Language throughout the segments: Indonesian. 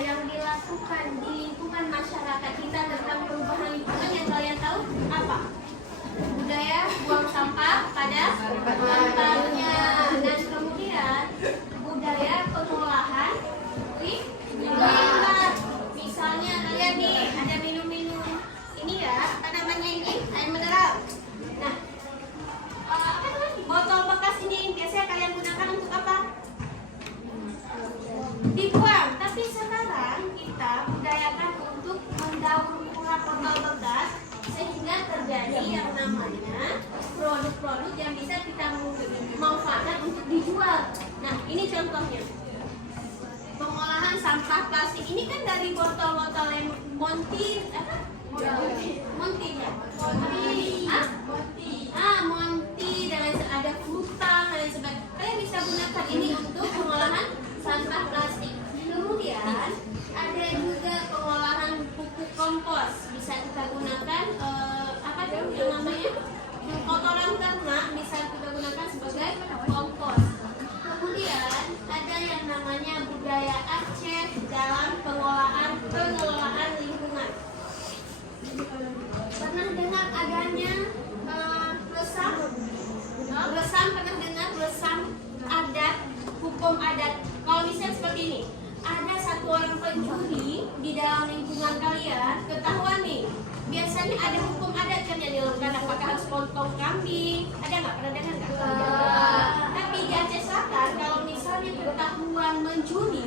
yang dilakukan di lingkungan masyarakat kita tentang perubahan lingkungan yang kalian tahu apa? Budaya buang sampah pada tempatnya, dan kemudian budaya pengolahan limbah. Misalnya kalian nih ada minum-minum ini ya, apa namanya ini, air mineral. Nah, apa namanya, botol bekas ini biasanya kalian gunakan untuk apa? Dibuang. Tapi sekarang kita budayakan untuk mendaur ulang botol bekas sehingga terjadi yang namanya produk-produk yang bisa kita manfaatkan untuk dijual. Nah, ini contohnya. Pengolahan sampah plastik ini kan dari botol-botol yang Monti apa? Monti ya? Monti dan lain sebagainya, ada Flutang dan lain sebagainya. Kalian bisa gunakan ini untuk pengolahan sampah plastik. Kemudian ada juga pengolahan pupuk kompos. Bisa kita gunakan apa tuh yang namanya? Kotoran ternak bisa kita gunakan sebagai kompos. Kemudian ada yang namanya budaya Aceh dalam pengelolaan lingkungan. Pernah dengar adanya resam? Pernah dengar resam adat, hukum adat? Kalau misalnya seperti ini, ada satu orang pencuri di dalam lingkungan kalian, ketahuan nih. Biasanya ada hukum adat kan yang dilakukan, apakah harus potong kambing? Ada nggak? Pernah dengar nggak? Tapi di Aceh Selatan, kalau misalnya ketahuan mencuri,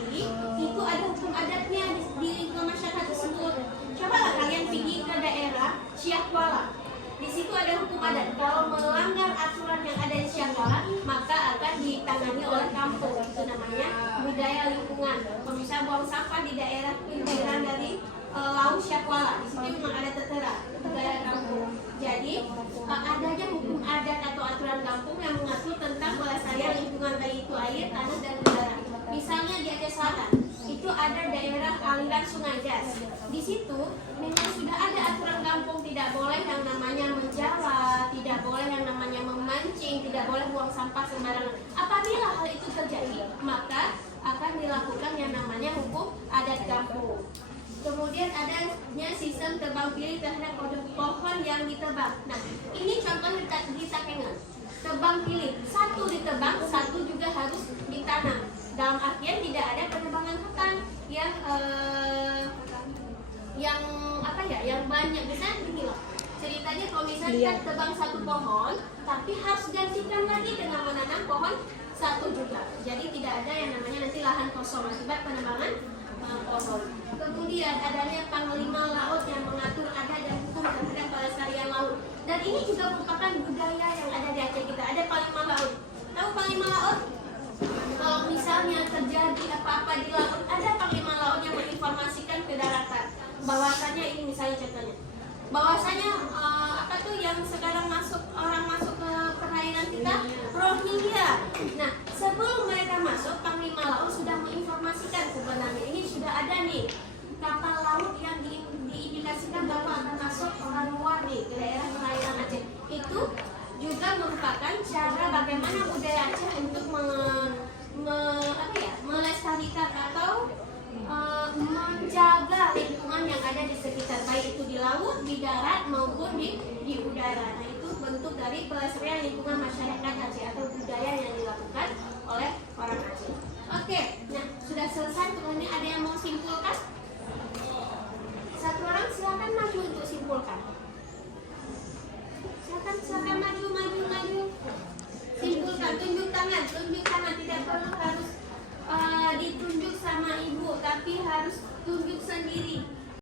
itu ada hukum adatnya di lingkungan masyarakat tersebut. Cobalah kalian pergi ke daerah Syiahkuala. Di situ ada hukum adat. Kalau melanggar aturan yang ada di Syiahkuala, maka akan ditangani oleh kampung. Itu namanya budaya lingkungan. Kalau misalnya buang sampah di daerah pinggiran dari laut Syiahkuala, di situ memang ada tertera budaya kampung. Jadi adanya hukum adat atau aturan kampung yang mengatur tentang pelestarian lingkungan, baik itu air, tanah, dan udara. Misalnya di Aceh Selatan, itu ada daerah aliran Sungai Jas. Di situ memang sudah ada aturan kampung, tidak boleh yang namanya menjala, tidak boleh yang namanya memancing, tidak boleh buang sampah sembarangan. Apabila hal itu terjadi, maka akan dilakukan yang namanya hukum adat kampung. Kemudian adanya sistem tebang pilih terhadap pohon yang ditebang. Nah, ini contoh di Takengon. Tebang pilih, satu ditebang, satu juga harus ditanam. Dalam artian tidak ada penebangan hutan yang apa ya, yang banyak. Misalnya begini loh, ceritanya kalau misalnya kita tebang satu pohon, tapi harus gantikan lagi dengan menanam pohon satu juga. Jadi tidak ada yang namanya nanti lahan kosong akibat penebangan pohon. Kemudian adanya panglima laut yang mengatur adat dan hukum terhadap pelestarian laut. Dan ini juga merupakan budaya yang ada di Aceh kita. Ada panglima laut. Tahu panglima laut? Kalau misalnya terjadi apa-apa di laut, ada panglima laut yang menginformasikan ke daratan. Bahwasanya ini misalnya contohnya. Bahwasanya apa tuh yang sekarang orang masuk ke perairan kita? Rohingya. Nah, sebelum mereka masuk, panglima laut sudah menginformasikan sebenarnya ini sudah ada nih kapal laut yang diindikasikan bahwa akan masuk orang luar nih ke daerah perairan Aceh. Itu juga merupakan cara bagaimana budaya Aceh untuk melestarikan atau menjaga lingkungan yang ada di sekitar, baik itu di laut, di darat maupun di udara. Nah, itu bentuk dari pelestarian lingkungan masyarakat Aceh atau budaya yang dilakukan oleh orang Aceh. Oke, nah sudah selesai. Kemudian ada yang mau simpulkan? Satu orang silakan maju untuk simpulkan.